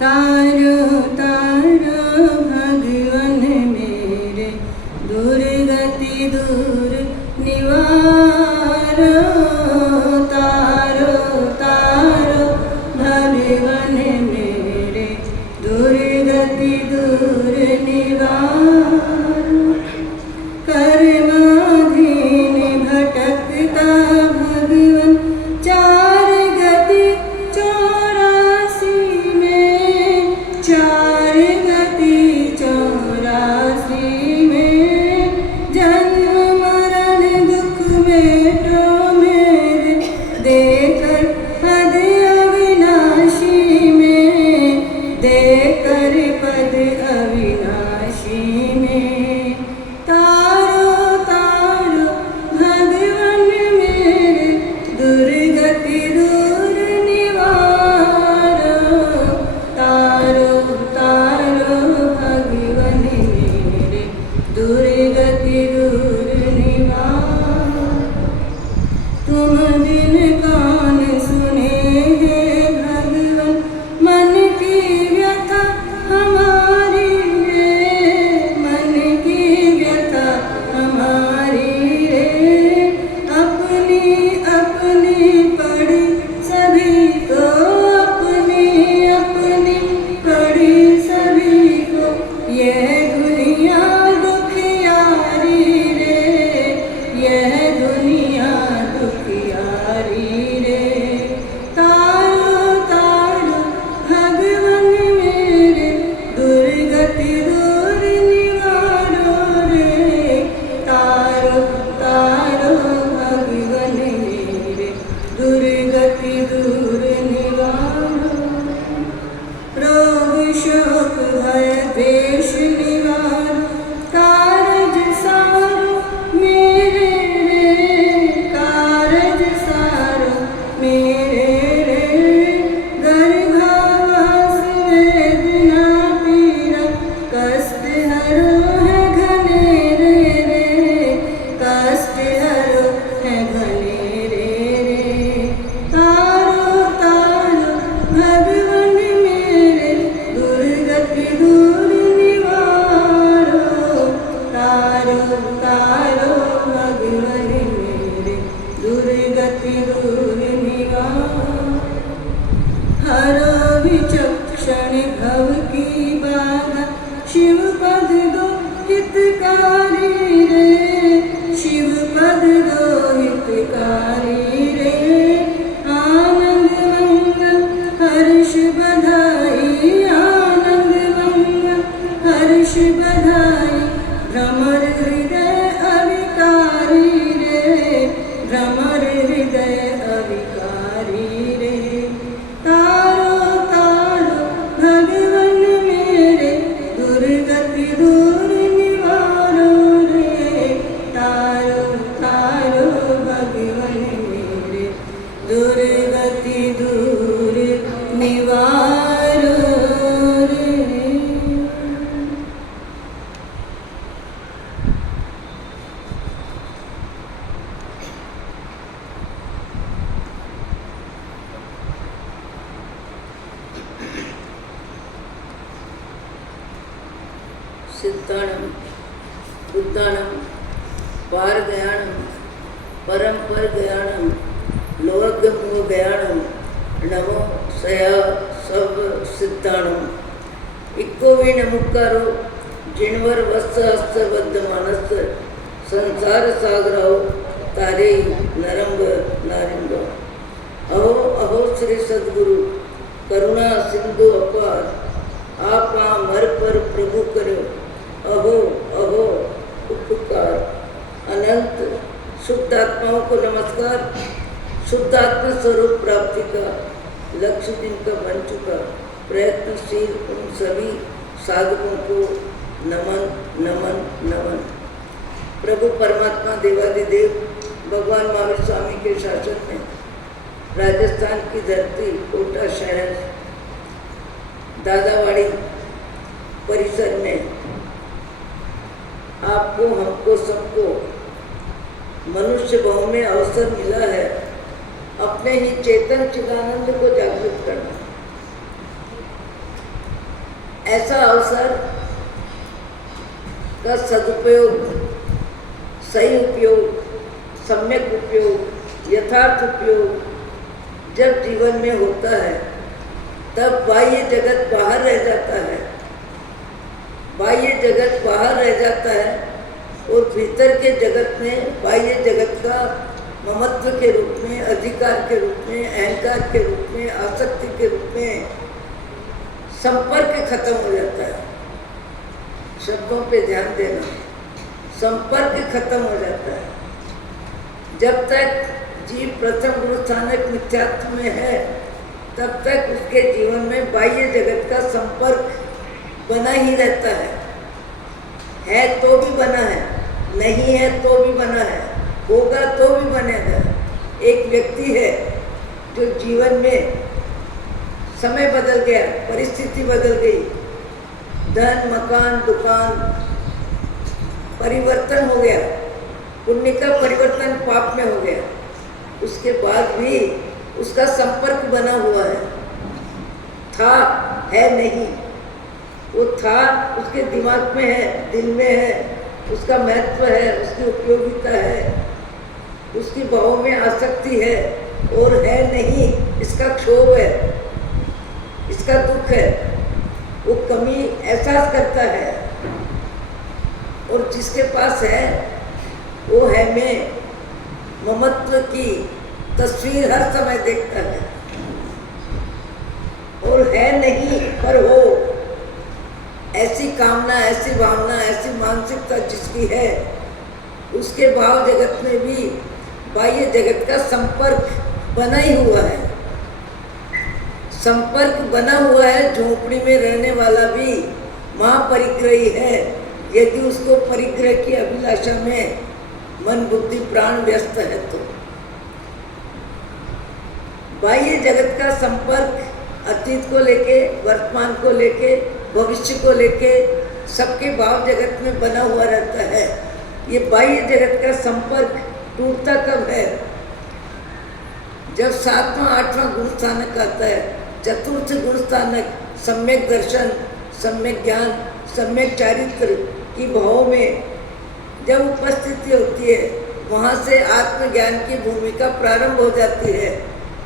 तारो तारो भगवन मेरे दुर्गति दूर निवारो। तारो तारो भगवन मेरे दुर्गति दूर निवारो। कर्माधीन भटकता भगवन चार गति 84 में, चार गति 84 में। जन्म मरण दुख मेटो मेरे देकर पद अविनाशी में, देकर पद अविनाशी में। तारो तारो भगवन मेरे दुर्गति दूर निवारो। तारो तारो भगवन मेरे दुर्गति दूर निवारो। तुम दिन कान सुने हैं भगवन मन की व्यथा हमारी रे, मन की व्यथा हमारी रे। अपनी अपनी पड़ी सभी को, अपनी अपनी पड़ी सभी को। यह दुनिया दुखियारी रे, यह दुनिया दुखियारी रे। तारो तारो भगवन मेरे दुर्गति दूर निवारो रे। तारो तारो भगवन मेरे दुर्गति दूर निवारो। रोग शोक भय द्वेष निवारो। कारज सारो मेरे रे, कारज सारो मेरे रे। गर्भावास वेदना पीड़ा कष्ट हरो है घनेरे रे, कष्ट हरो है घनेरे रे। तारो तारो भगवन मेरे दुर्गति दूर निवारो। तारो तारो भगवन मेरे दुर्गति दूर निवारो। हरो विचक्षण भव की बाधा शिव पद दो हितकारी रे, शिव पद दो हितकारी रे। आनंद मंगल हर्ष बधाई, आनंद मंगल हर्ष बधाई। भ्रमर हृदय अविकारी रे, भ्रमर हृदय अविकारी रे। तारो तारो भगवन मेरे दुर्गति दूर निवारो रे। तारो तारो भगवन मेरे दुर्गति दूर निवारो रे। सिद्धाणम बुद्धाणम पारगयाणम परम परगयाणम लोकमो गयाणम नमो सया सब सिद्धाणम। इक्को भी नमुकारो जिनवर वत्स हस्तबद्ध मानस संसार सागराओ तारे नरंग नारिंग। अहो अहो श्री सद्गुरु करुणा सिंधु अपार, आप मर पर प्रभु करो अहो अहो उपकार। अनंत शुद्ध आत्माओं को नमस्कार। शुद्ध आत्मा स्वरूप प्राप्ति का लक्ष्य जिनका बन चुका प्रयत्नशील उन सभी साधकों को नमन नमन नमन। प्रभु परमात्मा देवादिदेव भगवान महावीर स्वामी के शासन में राजस्थान की धरती कोटा शहर दादावाड़ी परिसर में आपको हमको सबको मनुष्य भाव में अवसर मिला है अपने ही चेतन चिदानंद को जागृत करना। ऐसा अवसर का सदुपयोग, सही उपयोग, सम्यक उपयोग, यथार्थ उपयोग जब जीवन में होता है तब बाह्य जगत बाहर रह जाता है, बाह्य जगत बाहर रह जाता है और भीतर के जगत में बाह्य जगत का ममत्व के रूप में, अधिकार के रूप में, अहंकार के रूप में, आसक्ति के रूप में संपर्क खत्म हो जाता है। शब्दों पे ध्यान देना, संपर्क खत्म हो जाता है। जब तक जीव प्रथम गुरु स्थानक मिथ्यात्व में है तब तक उसके जीवन में बाह्य जगत का संपर्क बना ही रहता है तो भी बना है, नहीं है तो भी बना है, होगा तो भी बनेगा। एक व्यक्ति है जो जीवन में समय बदल गया, परिस्थिति बदल गई, धन, मकान, दुकान परिवर्तन हो गया, पुण्य का परिवर्तन पाप में हो गया, उसके बाद भी उसका संपर्क बना हुआ है। था, है नहीं, वो था उसके दिमाग में है, दिल में है, उसका महत्व है, उसकी उपयोगिता है, उसकी भावों में आसक्ति है, और है नहीं, इसका क्षोभ है, इसका दुख है, वो कमी एहसास करता है। और जिसके पास है वो है में ममत्व की तस्वीर हर समय देखता है, और है नहीं पर हो, ऐसी कामना, ऐसी भावना, ऐसी मानसिकता जिसकी है, उसके भाव जगत में भी बाह्य जगत का संपर्क बना ही हुआ है। संपर्क बना हुआ है। झोपड़ी में रहने वाला भी महापरिग्रही है यदि उसको परिग्रह की अभिलाषा में मन, बुद्धि, प्राण व्यस्त है तो। बाह्य जगत का संपर्क अतीत को लेके, वर्तमान को लेके, भविष्य को लेके सबके भाव जगत में बना हुआ रहता है। ये बाह्य जगत का संपर्क टूटता कब है? जब 7वां 8वां गुण स्थानक आता है, चतुर्थ गुण स्थानक सम्यक दर्शन, सम्यक ज्ञान, सम्यक चारित्र की भाव में जब उपस्थिति होती है, वहाँ से आत्मज्ञान की भूमिका प्रारंभ हो जाती है।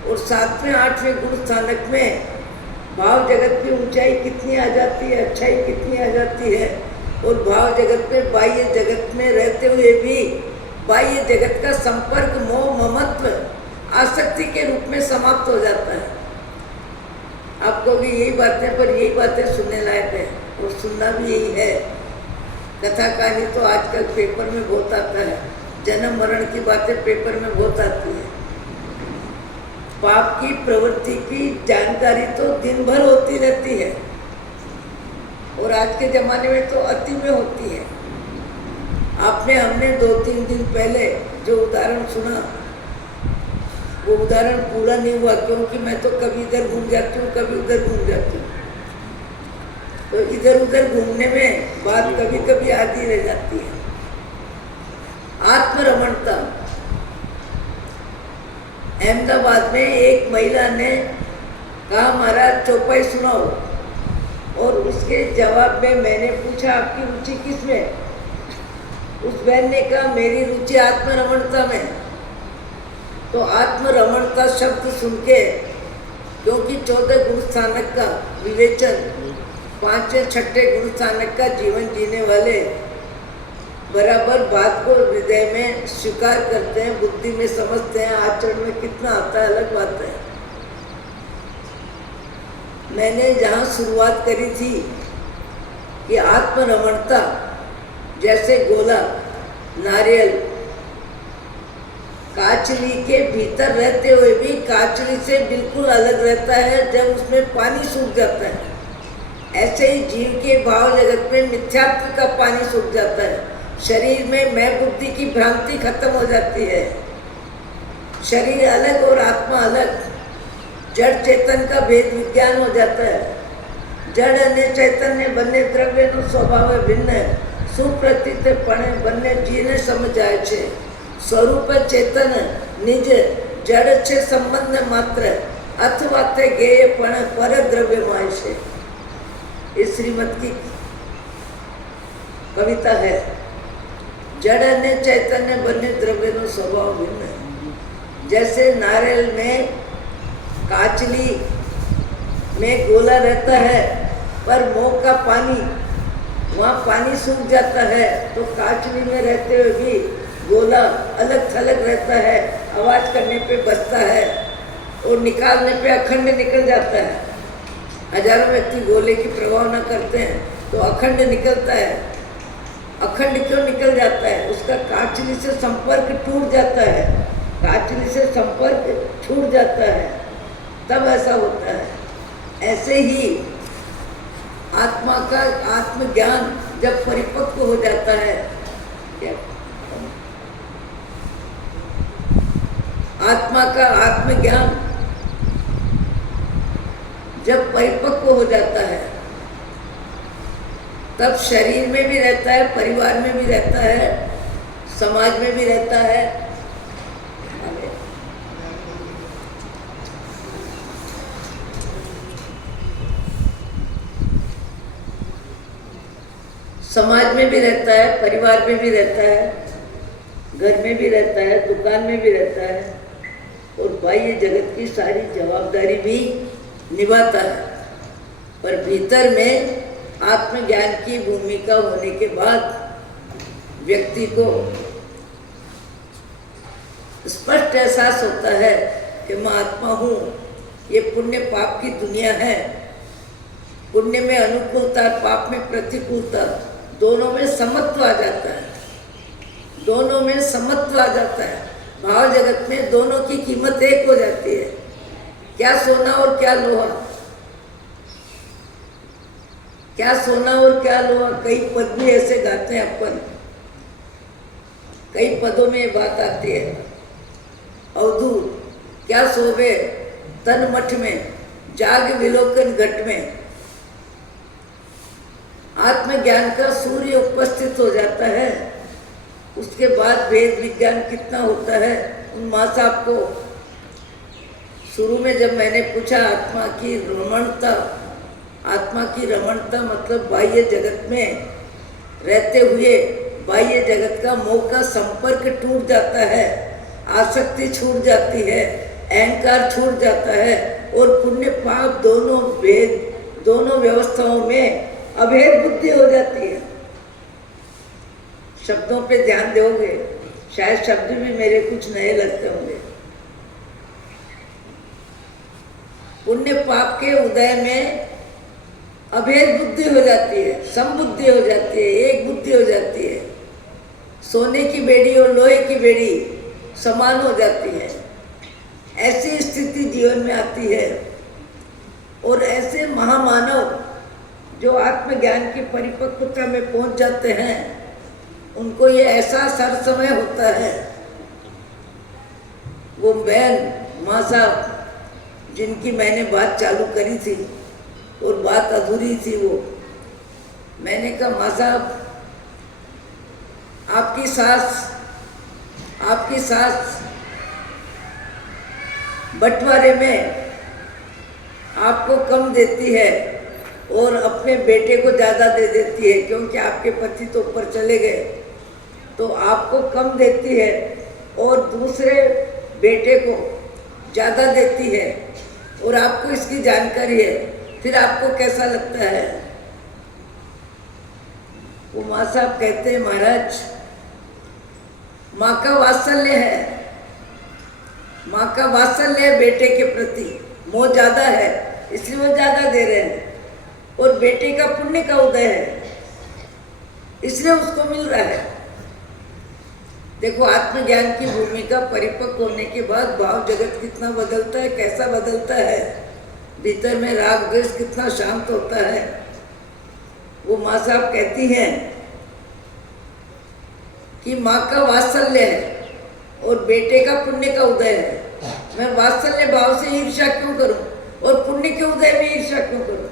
और 7वें 8वें गुण स्थानक में भाव जगत की ऊंचाई कितनी आ जाती है, अच्छाई कितनी आ जाती है, और भाव जगत में, बाह्य जगत में रहते हुए भी बाह्य जगत का संपर्क, मोह, ममत्व, आसक्ति के रूप में समाप्त हो जाता है। आपको भी यही बातें, पर यही बातें सुनने लायक है और सुनना भी यही है। कथा कहानी तो आजकल पेपर में बहुत आता है, जन्म मरण की बातें पेपर में बहुत आती है। पाप की प्रवृत्ति की जानकारी तो दिन भर होती रहती है, और आज के ज़माने में तो अति में होती है। हमने 2-3 दिन पहले जो उदाहरण सुना, वो उदाहरण पूरा नहीं हुआ, क्योंकि मैं तो कभी इधर घूम जाती हूँ, कभी उधर घूम जाती हूँ, तो इधर उधर घूमने में बात कभी कभी आती रह जाती है। आत्मरमणता। अहमदाबाद में एक महिला ने कहा, महाराज चौपाई सुनाओ, और उसके जवाब में मैंने पूछा, आपकी रुचि किस में? उस बहन ने कहा, मेरी रुचि आत्मरमणता में। तो आत्मरमणता शब्द सुन के, क्योंकि 14 गुण स्थानक का विवेचन, 5वें 6ठे गुण स्थानक का जीवन जीने वाले बराबर बात को हृदय में स्वीकार करते हैं, बुद्धि में समझते हैं, आचरण में कितना आता है अलग बात है। मैंने जहाँ शुरुआत करी थी कि आत्मरमणता जैसे गोला, नारियल काचली के भीतर रहते हुए भी काचली से बिल्कुल अलग रहता है जब उसमें पानी सूख जाता है, ऐसे ही जीव के भाव जगत में मिथ्यात्व का पानी सूख जाता है। शरीर में मैं बुद्धि की भ्रांति खत्म हो जाती है। शरीर अलग और आत्मा अलग, जड़ चेतन का भेद विज्ञान हो जाता है। जड़ અને ચૈતન્ય બંને દ્રવ્યનો સ્વભાવ ભિન્ન, સુપ્રતીત પણે બંને જીને સમજાય છે। સ્વરૂપ ચેતન નિજ જડ છે સંબંધ માત્ર, અથવા તે ગેય પણ પરદ્રવ્યમય છે। इस श्रीमत की कविता है। जड़ अन्य चैतन्य बने द्रव्य नो स्वभाव भिन्न। जैसे नारियल में काचली में गोला रहता है, पर मोह का पानी, वहाँ पानी सूख जाता है, तो काचली में रहते हुए भी गोला अलग थलग रहता है, आवाज करने पे बचता है और निकालने पे अखंड निकल जाता है। हजारों व्यक्ति गोले की प्रभावना करते हैं तो अखंड निकलता है। अखंड क्यों निकल जाता है? उसका काचली से संपर्क टूट जाता है, काचली से संपर्क छूट जाता है, तब ऐसा होता है। ऐसे ही आत्मा का आत्मज्ञान जब परिपक्व हो जाता है, आत्मा का आत्मज्ञान जब परिपक्व हो जाता है, तब शरीर में भी रहता है, परिवार में भी रहता है, समाज में भी रहता है। समाज में भी रहता है, परिवार में भी रहता है, घर में भी रहता है, दुकान में भी रहता है, और बाह्य जगत की सारी जवाबदारी भी निभाता है। पर भीतर में आत्मज्ञान की भूमिका होने के बाद व्यक्ति को स्पष्ट एहसास होता है कि मैं आत्मा हूँ, ये पुण्य पाप की दुनिया है। पुण्य में अनुकूलता, पाप में प्रतिकूलता, दोनों में समत्व आ जाता है, दोनों में समत्व आ जाता है। भाव जगत में दोनों की कीमत एक हो जाती है। क्या सोना और क्या लोहा, क्या सोना और क्या लोहा। कई पद भी ऐसे गाते हैं अपन, कई पदों में ये बात आती है। अवधूत क्या सोवे तन मठ में, जाग विलोकन घट में। आत्मज्ञान का सूर्य उपस्थित हो जाता है, उसके बाद वेद विज्ञान कितना होता है। उन माँ साहब को शुरू में जब मैंने पूछा आत्मा की रमणता, आत्मा की रमणता मतलब बाह्य जगत में रहते हुए बाह्य जगत का मोह का संपर्क टूट जाता है, आसक्ति छूट जाती है, अहंकार छूट जाता है, और पुण्य पाप दोनों भेद, दोनों व्यवस्थाओं में अभेद बुद्धि हो जाती है। शब्दों पे ध्यान दोगे, शायद शब्द भी मेरे कुछ नए लगते होंगे। पुण्य पाप के उदय में अभेद बुद्धि हो जाती है, समबुद्धि हो जाती है, एक बुद्धि हो जाती है। सोने की बेड़ी और लोहे की बेड़ी समान हो जाती है। ऐसी स्थिति जीवन में आती है, और ऐसे महामानव जो आत्मज्ञान की परिपक्वता में पहुंच जाते हैं, उनको ये एहसास हर समय होता है। वो बहन माँ साहब जिनकी मैंने बात चालू करी थी और बात अधूरी थी, वो मैंने कहा माँ साहब आपकी सास बंटवारे में आपको कम देती है और अपने बेटे को ज़्यादा दे देती है, क्योंकि आपके पति तो ऊपर चले गए, तो आपको कम देती है और दूसरे बेटे को ज़्यादा देती है, और आपको इसकी जानकारी है। फिर आपको कैसा लगता है? वो माँ साहब कहते हैं महाराज, माँ का वात्सल्य है, माँ का वात्सल्य है बेटे के प्रति, मोह ज़्यादा है इसलिए वो ज़्यादा दे रहे हैं, और बेटे का पुण्य का उदय है इसलिए उसको मिल रहा है। देखो आत्मज्ञान की भूमिका परिपक्व होने के बाद भाव जगत कितना बदलता है, कैसा बदलता है, भीतर में राग द्वेष कितना शांत होता है। वो माँ साहब कहती हैं कि माँ का वात्सल्य है और बेटे का पुण्य का उदय है। मैं वात्सल्य भाव से ईर्ष्या क्यों करूं और पुण्य के उदय में ईर्ष्या क्यों करूं?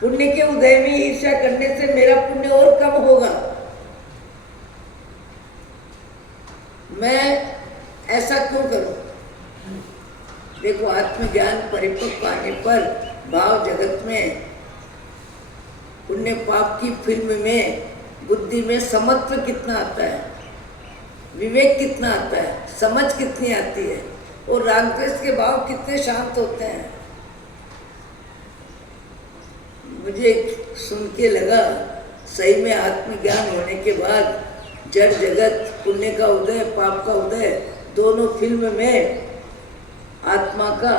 पुण्य के उदय में ईर्ष्या करने से मेरा पुण्य और कम होगा। मैं ऐसा क्यों करूं? देखो आत्मज्ञान परिपक्व आने पर भाव जगत में पुण्य पाप की फिल्म में बुद्धि में समत्व कितना आता है, विवेक कितना आता है, समझ कितनी आती है, और रागद्वेष के भाव कितने शांत होते हैं। मुझे सुन के लगा सही में आत्मज्ञान होने के बाद जड़ जगत, पुण्य का उदय, पाप का उदय, दोनों फिल्म में आत्मा का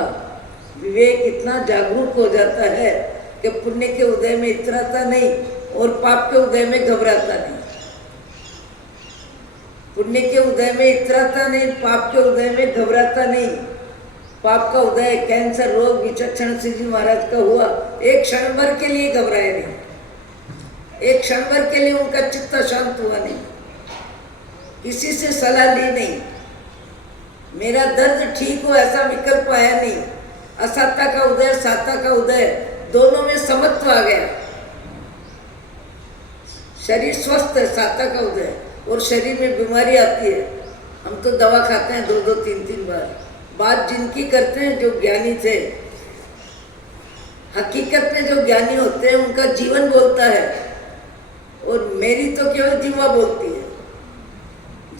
विवेक इतना जागरूक हो जाता है कि पुण्य के उदय में इतराता नहीं और पाप के उदय में घबराता नहीं। पुण्य के उदय में इतराता नहीं, पाप के उदय में घबराता नहीं। पाप का उदय कैंसर रोग विचक्षण सिंह जी महाराज का हुआ, एक क्षण भर के लिए घबराए नहीं, एक क्षण भर के लिए उनका चित्त शांत हुआ नहीं, किसी से सलाह ली नहीं, मेरा दर्द ठीक हो ऐसा विकल्प आया नहीं। असाता का उदय, साता का उदय, दोनों में समत्व आ गया। शरीर स्वस्थ है, साता का उदय, और शरीर में बीमारी आती है। हम तो दवा खाते हैं 2-2, 3-3 बार। बात जिनकी करते हैं जो ज्ञानी थे, हकीकत में जो ज्ञानी होते हैं उनका जीवन बोलता है, और मेरी तो केवल जिह्वा बोलती है।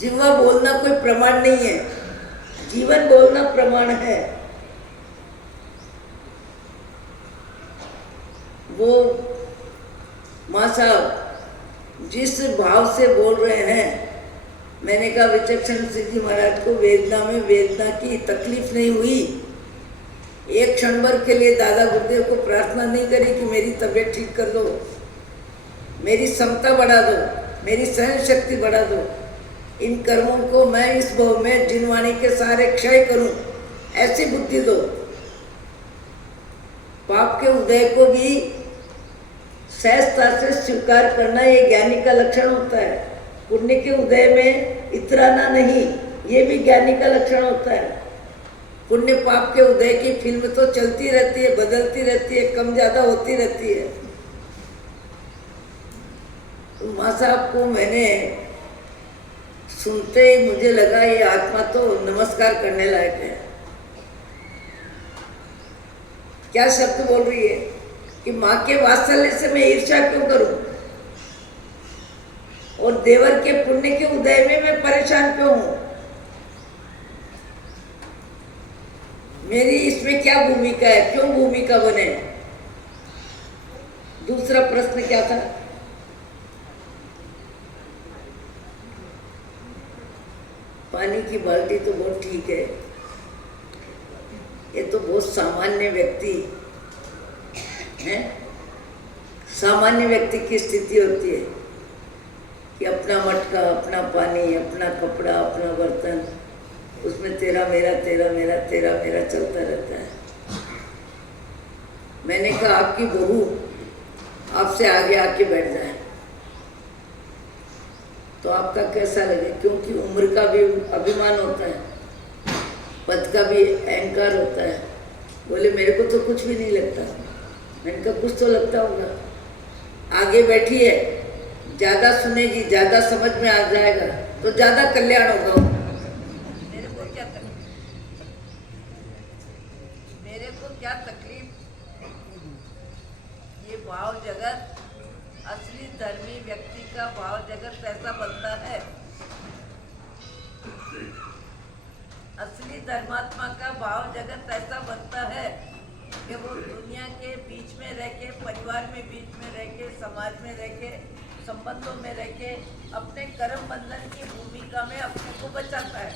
जिह्वा बोलना कोई प्रमाण नहीं है, जीवन बोलना प्रमाण है। वो माँ साहब जिस भाव से बोल रहे हैं, मैंने कहा विचक्षण सिंह जी महाराज को वेदना में वेदना की तकलीफ नहीं हुई। एक क्षण भर के लिए दादा गुरुदेव को प्रार्थना नहीं करी कि मेरी तबीयत ठीक कर दो, मेरी क्षमता बढ़ा दो, मेरी सहन शक्ति बढ़ा दो, इन कर्मों को मैं इस भव में जिनवाणी के सहारे क्षय करूं, ऐसी बुद्धि दो। पाप के उदय को भी सहजता से स्वीकार करना ये ज्ञानी का लक्षण होता है। पुण्य के उदय में इतराना नहीं, ये भी ज्ञानी का लक्षण होता है। पुण्य पाप के उदय की फिल्म तो चलती रहती है, बदलती रहती है, कम ज्यादा होती रहती है। तो माँ साहब को मैंने सुनते ही मुझे लगा ये आत्मा तो नमस्कार करने लायक है। क्या शब्द बोल रही है कि माँ के वात्सल्य से मैं ईर्ष्या क्यों करूं, और देवर के पुण्य के उदय में मैं परेशान क्यों हूं। मेरी इसमें क्या भूमिका है, क्यों भूमिका बने। दूसरा प्रश्न क्या था? पानी की बाल्टी तो बहुत ठीक है, ये तो बहुत सामान्य व्यक्ति है। सामान्य व्यक्ति की स्थिति होती है कि अपना मटका, अपना पानी, अपना कपड़ा, अपना बर्तन, उसमें तेरा मेरा, तेरा मेरा, तेरा मेरा चलता रहता है। मैंने कहा आपकी बहू आपसे आगे आके बैठ जाए तो आपका कैसा लगे, क्योंकि उम्र का भी अभिमान होता है, पद का भी अहंकार होता है। बोले मेरे को तो कुछ भी नहीं लगता। मैंने कहा कुछ तो लगता होगा, आगे बैठी है, ज़्यादा सुनेगी, ज़्यादा समझ में आ जाएगा तो ज़्यादा कल्याण होगा। मेरे को क्या तकलीफ, मेरे को क्या तकलीफ। ये भाव जगत, असली धर्मी व्यक्ति का भाव जगत ऐसा बनता है, असली धर्मात्मा का भाव जगत ऐसा बनता है कि वो दुनिया के बीच में रह के, परिवार में बीच में रह के, समाज में रह के, संबंधों में रह के अपने कर्म बंधन की भूमिका में अपने को बचाता है।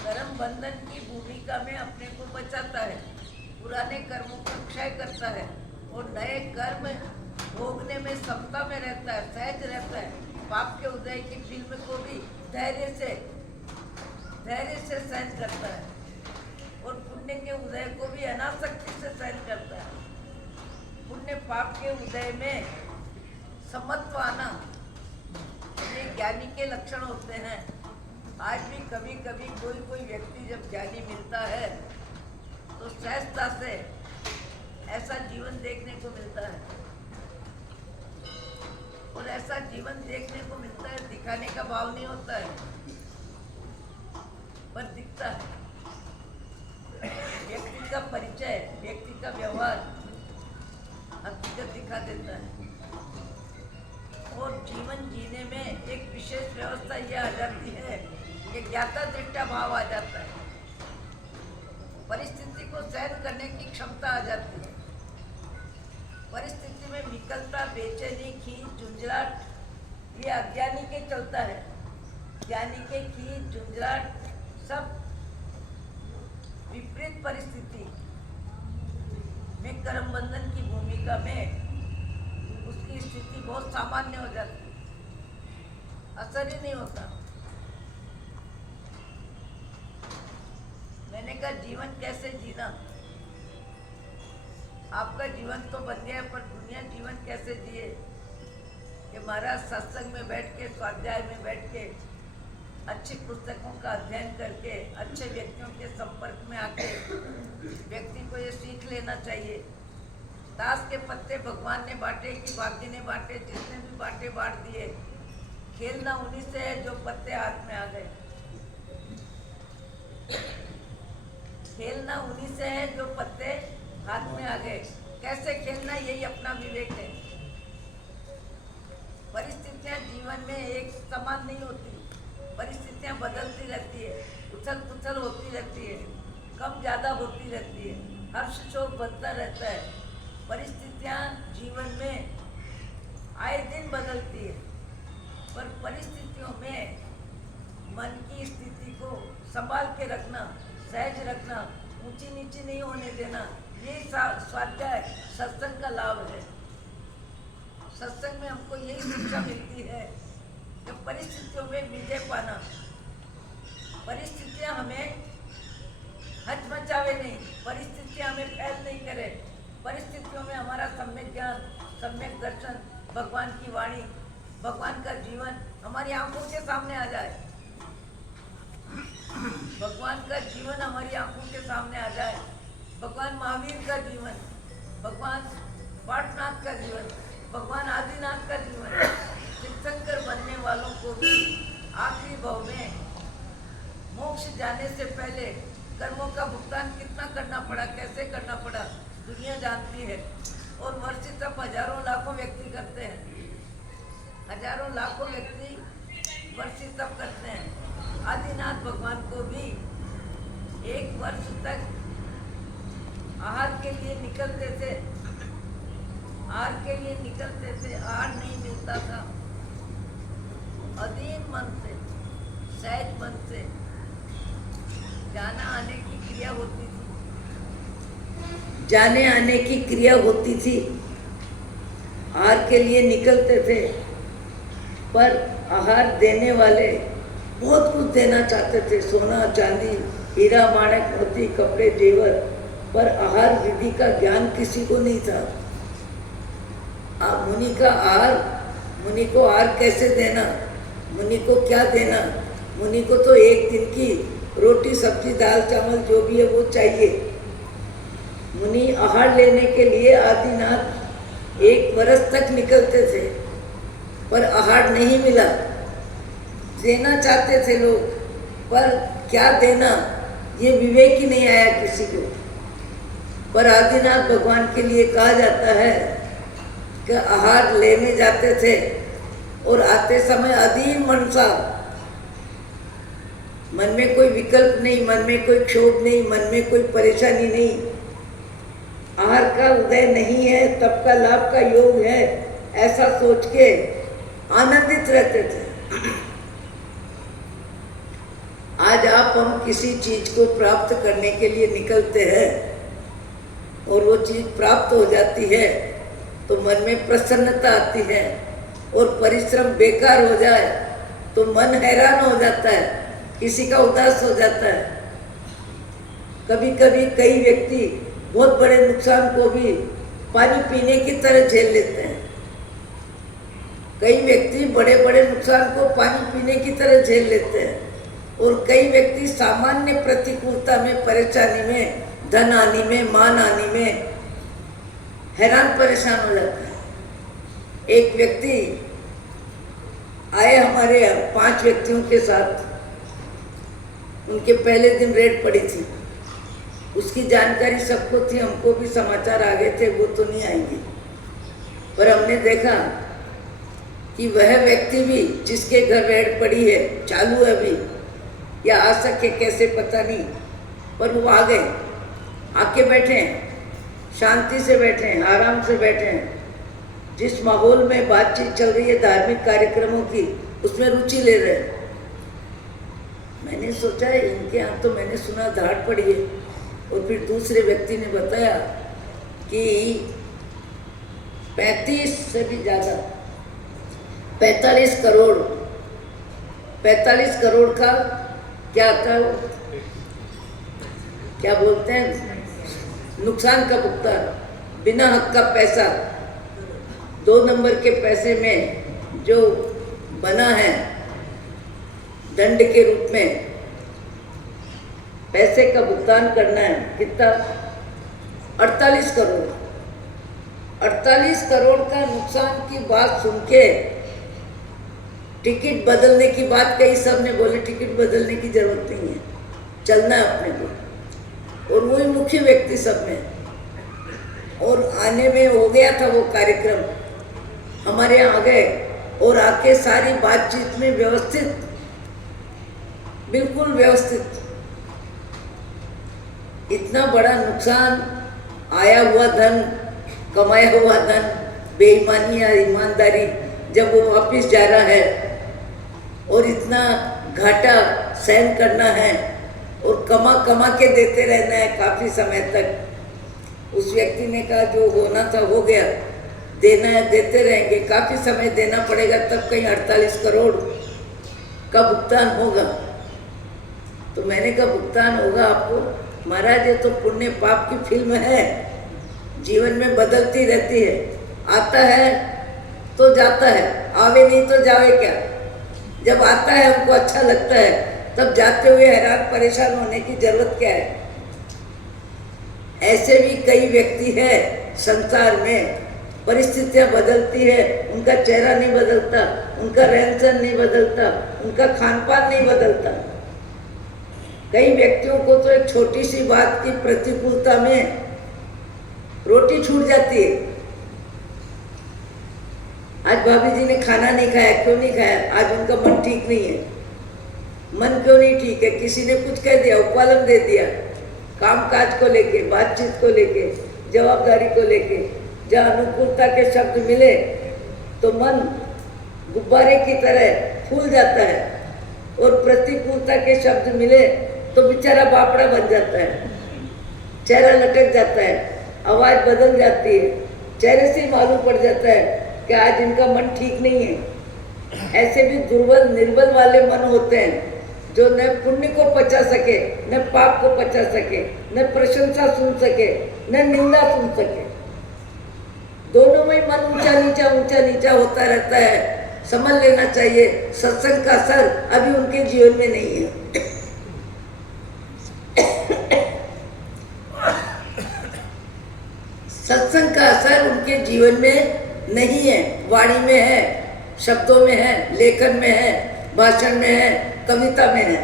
कर्म बंधन की भूमिका में अपने को बचाता है, पुराने कर्मों का क्षय करता है और नए कर्म भोगने में समता में रहता है, सहज रहता है। पाप के उदय की फिल्म को भी धैर्य से सहन करता है और पुण्य के उदय को भी अनासक्ति से सहन करता है। पुण्य पाप के उदय में समत्व आना ये ज्ञानी के लक्षण होते हैं। आज भी कभी कभी कोई व्यक्ति जब ज्ञानी मिलता है तो सहजता से ऐसा जीवन देखने को मिलता है, और ऐसा जीवन देखने को मिलता है, दिखाने का भाव नहीं होता है पर दिखता है। व्यक्ति का परिचय, व्यक्ति का व्यवहार हकीकत दिखा देता है। और जीवन जीने में एक विशेष व्यवस्था यह आ जाती है कि ज्ञाता दृष्टा भाव आ जाता है, परिस्थिति को सहन करने की क्षमता आ जाती है। परिस्थिति में विकलता, बेचैनी, खींच, झुंझलाहट ये अज्ञानी के चलता है। ज्ञानी के खींच, झुंझलाहट सब विपरीत परिस्थिति में कर्म बंधन की भूमिका में उसकी स्थिति बहुत सामान्य हो जाती है, असर ही नहीं होता। मैंने कहा जीवन कैसे जीना, आपका जीवन तो बन गया पर दुनिया जीवन कैसे जिए। कि महाराज सत्संग में बैठ के, स्वाध्याय में बैठ के, अच्छी पुस्तकों का अध्ययन करके, अच्छे व्यक्तियों के संपर्क में आके व्यक्ति को ये सीख लेना चाहिए। ताश के पत्ते भगवान ने बांटे कि भाग्य ने बांटे, जिसने भी बांटे बांट दिए। खेलना उन्हीं से है जो पत्ते हाथ में आ गए। खेलना उन्हीं से है जो पत्ते हाथ में आ गए। कैसे खेलना, यही अपना विवेक है। परिस्थितियां जीवन में एक समान नहीं होती, परिस्थितियां बदलती रहती है, उछल पुछल होती रहती है, कम ज़्यादा होती रहती है, हर्ष शोक बनता रहता है। परिस्थितियां जीवन में आए दिन बदलती है, पर परिस्थितियों में मन की स्थिति को संभाल के रखना, सहज रखना, ऊंची नीची नहीं होने देना, ये स्वाध्याय सत्संग का लाभ है। सत्संग में हमको यही शिक्षा मिलती है कि परिस्थितियों में विजय पाना। परिस्थितियां हमें हचमचावे नहीं, परिस्थितियां हमें फैल नहीं करे। परिस्थितियों में हमारा सम्यक ज्ञान, सम्यक दर्शन, भगवान की वाणी, भगवान का जीवन हमारी आंखों के सामने आ जाए। भगवान का जीवन हमारी आंखों के सामने आ जाए। भगवान महावीर का जीवन, भगवान पाटनाथ का जीवन, भगवान आदिनाथ का जीवन। तीर्थंकर बनने वालों को भी आखिरी भाव में मोक्ष जाने से पहले कर्मों का भुगतान कितना करना पड़ा, कैसे करना पड़ा, दुनिया जानती है। और वर्षित तक हजारों लाखों व्यक्ति करते हैं, हजारों लाखों व्यक्ति वर्षित तप करते हैं। आदिनाथ भगवान को भी 1 वर्ष तक आहार के लिए निकलते थे, आहार के लिए निकलते थे, आहार नहीं मिलता था। अधीन मन से, सहज मन से जाना आने की क्रिया होती थी, जाने आने की क्रिया होती थी। आहार के लिए निकलते थे, पर आहार देने वाले बहुत कुछ देना चाहते थे, सोना चांदी, हीरा माणक, मोती, कपड़े, जेवर, पर आहार विधि का ज्ञान किसी को नहीं था। मुनि का आहार, मुनि को आहार कैसे देना, मुनि को क्या देना, मुनि को तो एक दिन की रोटी सब्जी दाल चावल जो भी है वो चाहिए। मुनि आहार लेने के लिए आदिनाथ 1 वर्ष तक निकलते थे, पर आहार नहीं मिला। देना चाहते थे लोग, पर क्या देना ये विवेक ही नहीं आया किसी को। पर आदिनाथ भगवान के लिए कहा जाता है कि आहार लेने जाते थे और आते समय अधीन मन सा, मन में कोई विकल्प नहीं, मन में कोई क्षोभ नहीं, मन में कोई परेशानी नहीं, आहार का उदय नहीं है, तप का लाभ का योग है, ऐसा सोच के आनंदित रहते थे। आज आप हम किसी चीज को प्राप्त करने के लिए निकलते हैं और वो चीज प्राप्त हो जाती है तो मन में प्रसन्नता आती है, और परिश्रम बेकार हो जाए तो मन हैरान हो जाता है, किसी का उदास हो जाता है। कभी कभी कई व्यक्ति बहुत बड़े नुकसान को भी पानी पीने की तरह झेल लेते हैं। कई व्यक्ति बड़े बड़े नुकसान को पानी पीने की तरह झेल लेते हैं, और कई व्यक्ति सामान्य प्रतिकूलता में, परेशानी में, धन हानि में, मान हानि में हैरान परेशान हो जाता है। एक व्यक्ति आए हमारे 5 व्यक्तियों के साथ, उनके पहले दिन रेड पड़ी थी, उसकी जानकारी सबको थी, हमको भी समाचार आ गए थे, वो तो नहीं आएंगे। पर हमने देखा कि वह व्यक्ति भी जिसके घर रेड पड़ी है, चालू है अभी, या आ सके कैसे पता नहीं, पर वो आ गए, आके बैठे हैं, शांति से बैठे हैं, आराम से बैठे हैं। जिस माहौल में बातचीत चल रही है धार्मिक कार्यक्रमों की, उसमें रुचि ले रहे हैं। मैंने सोचा है इनके यहाँ तो मैंने सुना धाड़ पड़ी है, और फिर दूसरे व्यक्ति ने बताया कि 35 से भी ज़्यादा 45 करोड़ 45 करोड़ का क्या आता है वो, क्या बोलते हैं, नुकसान का भुगतान, बिना हक का पैसा, 2 नंबर के पैसे में जो बना है दंड के रूप में पैसे का भुगतान करना है। कितना? 48 करोड़। 48 करोड़ का नुकसान की बात सुन के टिकट बदलने की बात कही, सब ने बोले टिकट बदलने की जरूरत नहीं है, चलना है अपने को। और वही मुख्य व्यक्ति सब में, और आने में हो गया था वो कार्यक्रम, हमारे यहाँ आ गए और आके सारी बातचीत में व्यवस्थित, बिल्कुल व्यवस्थित, इतना बड़ा नुकसान, आया हुआ धन, कमाया हुआ धन, बेईमानी या ईमानदारी जब वो वापस जा रहा है और इतना घाटा सहन करना है और कमा के देते रहना है काफ़ी समय तक। उस व्यक्ति ने कहा जो होना था हो गया, देना है देते रहेंगे, काफ़ी समय देना पड़ेगा, तब कहीं 48 करोड़ का भुगतान होगा। तो मैंने कहा भुगतान होगा आपको महाराज, ये तो पुण्य पाप की फिल्म है, जीवन में बदलती रहती है, आता है तो जाता है, आवे नहीं तो जावे क्या। जब आता है हमको अच्छा लगता है, तब जाते हुए हैरान परेशान होने की जरूरत क्या है। ऐसे भी कई व्यक्ति हैं संसार में, परिस्थितियां बदलती है, उनका चेहरा नहीं बदलता, उनका रहन सहन नहीं बदलता, उनका खान पान नहीं बदलता। कई व्यक्तियों को तो एक छोटी सी बात की प्रतिकूलता में रोटी छूट जाती है। आज भाभी जी ने खाना नहीं खाया, क्यों नहीं खाया? आज उनका मन ठीक नहीं है। मन क्यों नहीं ठीक है? किसी ने कुछ कह दिया, उपवालन दे दिया, काम काज को लेके, बातचीत को लेके, जवाबदारी को लेके। जहाँ अनुकूलता के शब्द मिले तो मन गुब्बारे की तरह फूल जाता है, और प्रतिकूलता के शब्द मिले तो बेचारा बापड़ा बन जाता है, चेहरा लटक जाता है, आवाज़ बदल जाती है, चेहरे से मालूम पड़ जाता है कि आज इनका मन ठीक नहीं है। ऐसे भी दुर्बल निर्बल वाले मन होते हैं जो न पुण्य को पचा सके, न पाप को पचा सके, न प्रशंसा सुन सके, न निंदा सुन सके। दोनों में मन ऊंचा नीचा होता रहता है। समझ लेना चाहिए सत्संग का असर अभी उनके जीवन में नहीं है। सत्संग का असर उनके जीवन में नहीं है, वाणी में है, शब्दों में है, लेखन में है, भाषण में है, कविता में है।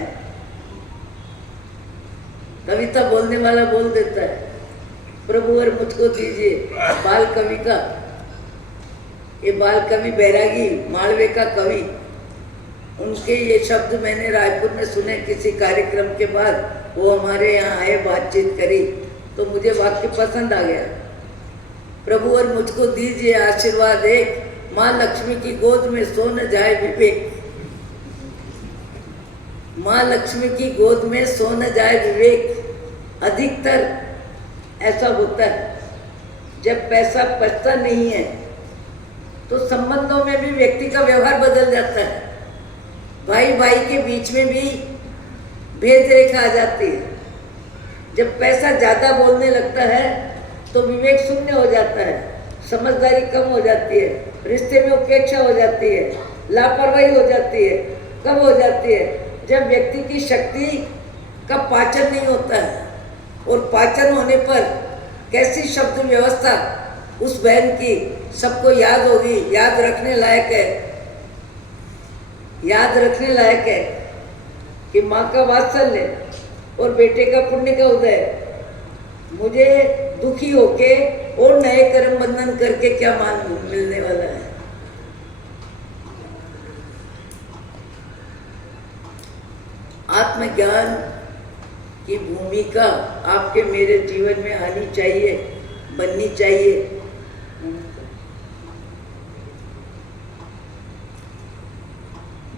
कविता बोलने वाला बोल देता है, प्रभु और मुझको दीजिए बाल कवि का। ये बाल कवि बैरागी मालवे का कवि, उनके ये शब्द मैंने रायपुर में सुने किसी कार्यक्रम के बाद। वो हमारे यहाँ आए, बातचीत करी, तो मुझे वाक्य पसंद आ गया। प्रभु और मुझको दीजिए आशीर्वाद एक, माँ लक्ष्मी की गोद में सो न जाए विवेक। माँ लक्ष्मी की गोद में सो न जाए विवेक। अधिकतर ऐसा होता है जब पैसा बचता नहीं है तो संबंधों में भी व्यक्ति का व्यवहार बदल जाता है। भाई भाई के बीच में भी भेद रेखा आ जाती है। जब पैसा ज़्यादा बोलने लगता है तो विवेक शून्य हो जाता है, समझदारी कम हो जाती है, रिश्ते में उपेक्षा हो जाती है, लापरवाही हो जाती है। कब हो जाती है? जब व्यक्ति की शक्ति का पाचन नहीं होता है, और पाचन होने पर कैसी शब्द व्यवस्था उस बहन की सबको याद होगी, याद रखने लायक है। याद रखने लायक है कि माँ का वात्सल्य और बेटे का पुण्य का उदय मुझे दुखी होके और नए कर्म बंधन करके क्या मान मिलने वाला है। आत्मज्ञान की भूमिका आपके मेरे जीवन में आनी चाहिए, बननी चाहिए।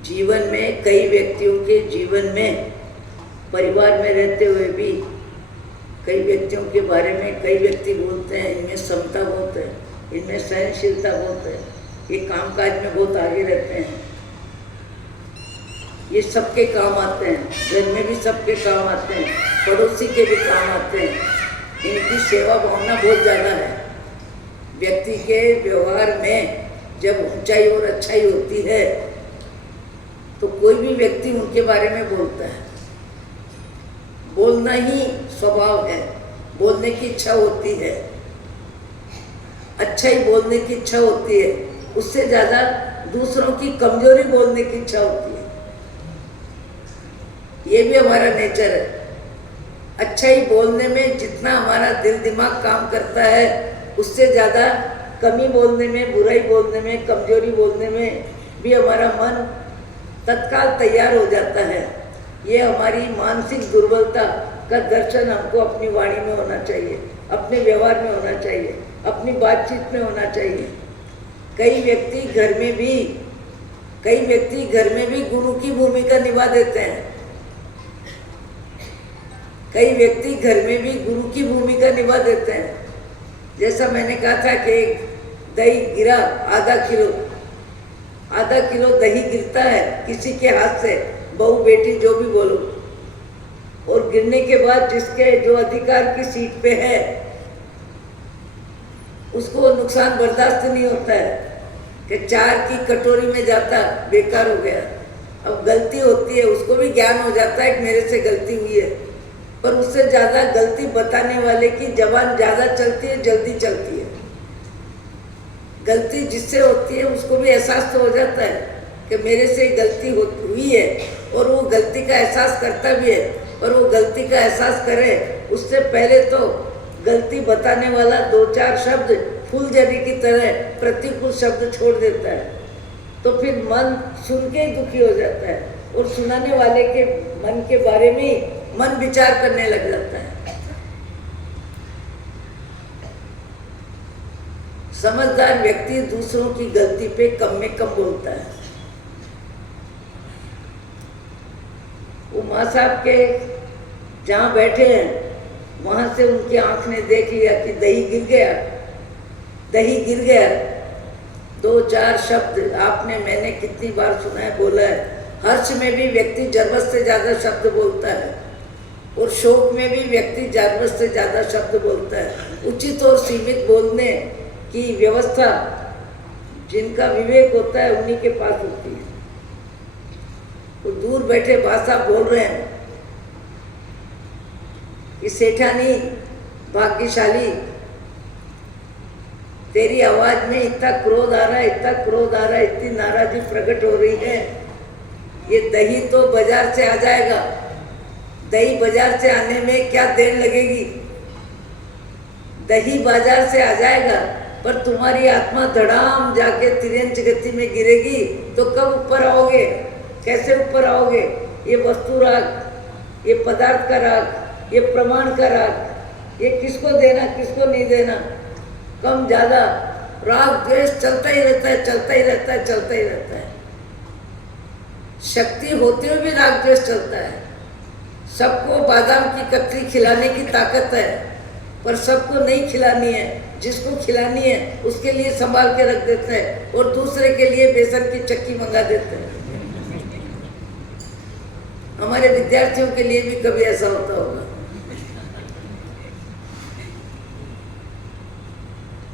जीवन में कई व्यक्तियों के जीवन में परिवार में रहते हुए भी कई व्यक्तियों के बारे में कई व्यक्ति बोलते हैं इनमें समता बहुत है, इनमें सहनशीलता बहुत है, ये कामकाज में बहुत आगे रहते हैं, ये सबके काम आते हैं, घर में भी सबके काम आते हैं, पड़ोसी के भी काम आते हैं, इनकी सेवा भावना बहुत ज़्यादा है। व्यक्ति के व्यवहार में जब ऊंचाई और अच्छाई होती है तो कोई भी व्यक्ति उनके बारे में बोलता है। बोलना ही स्वभाव है, बोलने की इच्छा होती है, अच्छा ही बोलने की इच्छा होती है, उससे ज़्यादा दूसरों की कमजोरी बोलने की इच्छा होती है। ये भी हमारा नेचर है। अच्छा ही बोलने में जितना हमारा दिल दिमाग काम करता है उससे ज़्यादा कमी बोलने में, बुराई बोलने में, कमजोरी बोलने में भी हमारा मन तत्काल तैयार हो जाता है। ये हमारी मानसिक दुर्बलता का दर्शन हमको अपनी वाणी में होना चाहिए, अपने व्यवहार में होना चाहिए, अपनी बातचीत में होना चाहिए। कई व्यक्ति घर में भी गुरु की भूमिका निभा देते हैं। कई व्यक्ति घर में भी गुरु की भूमिका निभा देते हैं। जैसा मैंने कहा था कि एक दही गिरा आधा किलो दही गिरता है किसी के हाथ से, बहू बेटी जो भी बोलो, और गिरने के बाद जिसके जो अधिकार की सीट पे है उसको नुकसान बर्दाश्त नहीं होता है कि 4 की कटोरी में जाता बेकार हो गया। अब गलती होती है, उसको भी ज्ञान हो जाता है कि मेरे से गलती हुई है, पर उससे ज़्यादा गलती बताने वाले की जबान ज़्यादा चलती है, जल्दी चलती है। गलती जिससे होती है उसको भी एहसास तो हो जाता है कि मेरे से गलती हुई है, और वो गलती का एहसास करता भी है। और वो गलती का एहसास करे उससे पहले तो गलती बताने वाला 2-4 शब्द फूलझड़ी की तरह प्रतिकूल शब्द छोड़ देता है, तो फिर मन सुन के ही दुखी हो जाता है और सुनाने वाले के मन के बारे में मन विचार करने लग जाता है। समझदार व्यक्ति दूसरों की गलती पे कम में कम बोलता है। वो माँ साहब के जहाँ बैठे हैं वहाँ से उनकी आंख ने देख लिया कि दही गिर गया। 2-4 शब्द आपने मैंने कितनी बार सुना है, बोला है। हर्ष में भी व्यक्ति जरूरत से ज़्यादा शब्द बोलता है और शोक में भी व्यक्ति जरूरत से ज़्यादा शब्द बोलता है। उचित और सीमित बोलने की व्यवस्था जिनका विवेक होता है उन्हीं के पास होती है। वो दूर बैठे भाषा बोल रहे हैं कि सेठानी भाग्यशाली, तेरी आवाज में इतना क्रोध आ रहा है, इतनी नाराजगी प्रकट हो रही है। ये दही तो बाजार से आ जाएगा, दही बाजार से आने में क्या देर लगेगी? दही बाजार से आ जाएगा, पर तुम्हारी आत्मा धड़ाम जाके तिरंज गति में गिरेगी तो कब ऊपर आओगे? कैसे ऊपर आओगे? ये वस्तु राग, ये पदार्थ का राग, ये प्रमाण का राग, ये किसको देना किसको नहीं देना, कम ज़्यादा राग द्वेष चलता ही रहता है। शक्ति होते हुए भी राग द्वेष चलता है। सबको बादाम की कतरी खिलाने की ताकत है, पर सबको नहीं खिलानी है। जिसको खिलानी है उसके लिए संभाल के रख देते हैं और दूसरे के लिए बेसन की चक्की मंगा देते हैं। हमारे विद्यार्थियों के लिए भी कभी ऐसा होता होगा।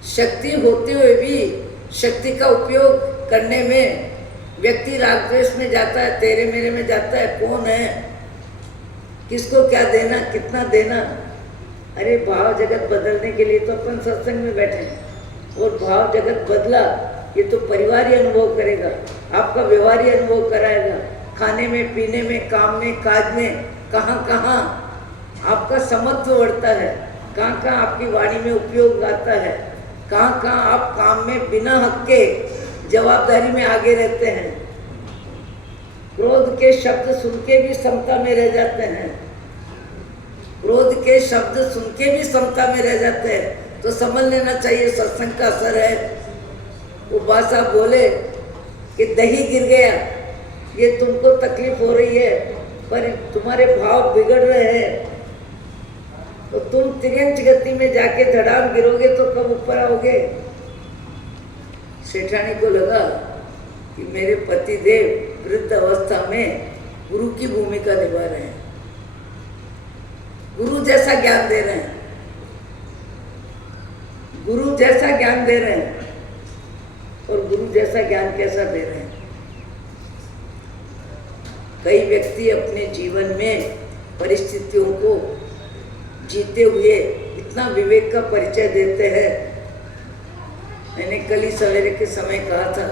शक्ति होते हुए भी शक्ति का उपयोग करने में व्यक्ति राग द्वेष में जाता है, तेरे मेरे में जाता है। कौन है, किसको क्या देना, कितना देना? अरे भाव जगत बदलने के लिए तो अपन सत्संग में बैठे हैं, और भाव जगत बदला ये तो परिवार ही अनुभव करेगा, आपका व्यवहार ही अनुभव कराएगा। खाने में, पीने में, काम में, काज में, कहाँ कहाँ आपका समत्व बढ़ता है। कहाँ कहाँ आपकी वाणी में उपयोग आता है, कहाँ कहाँ आप काम में बिना हक के जवाबदारी में आगे रहते हैं। क्रोध के शब्द सुन के भी समता में रह जाते हैं, क्रोध के शब्द सुन के भी समता में रह जाते हैं, तो समझ लेना चाहिए सत्संग का असर है। वो बात साहब बोले कि दही गिर गया, ये तुमको तकलीफ हो रही है, पर तुम्हारे भाव बिगड़ रहे हैं, तो तुम तिरंज गति में जाके धड़ाम गिरोगे तो कब ऊपर आओगे। सेठानी को लगा कि मेरे पति देव वृद्ध अवस्था में गुरु की भूमिका निभा रहे हैं, गुरु जैसा ज्ञान दे रहे हैं, गुरु जैसा ज्ञान दे रहे हैं। और गुरु जैसा ज्ञान कैसा दे रहे हैं? कई व्यक्ति अपने जीवन में परिस्थितियों को जीते हुए इतना विवेक का परिचय देते हैं। मैंने कल ही सवेरे के समय कहा था,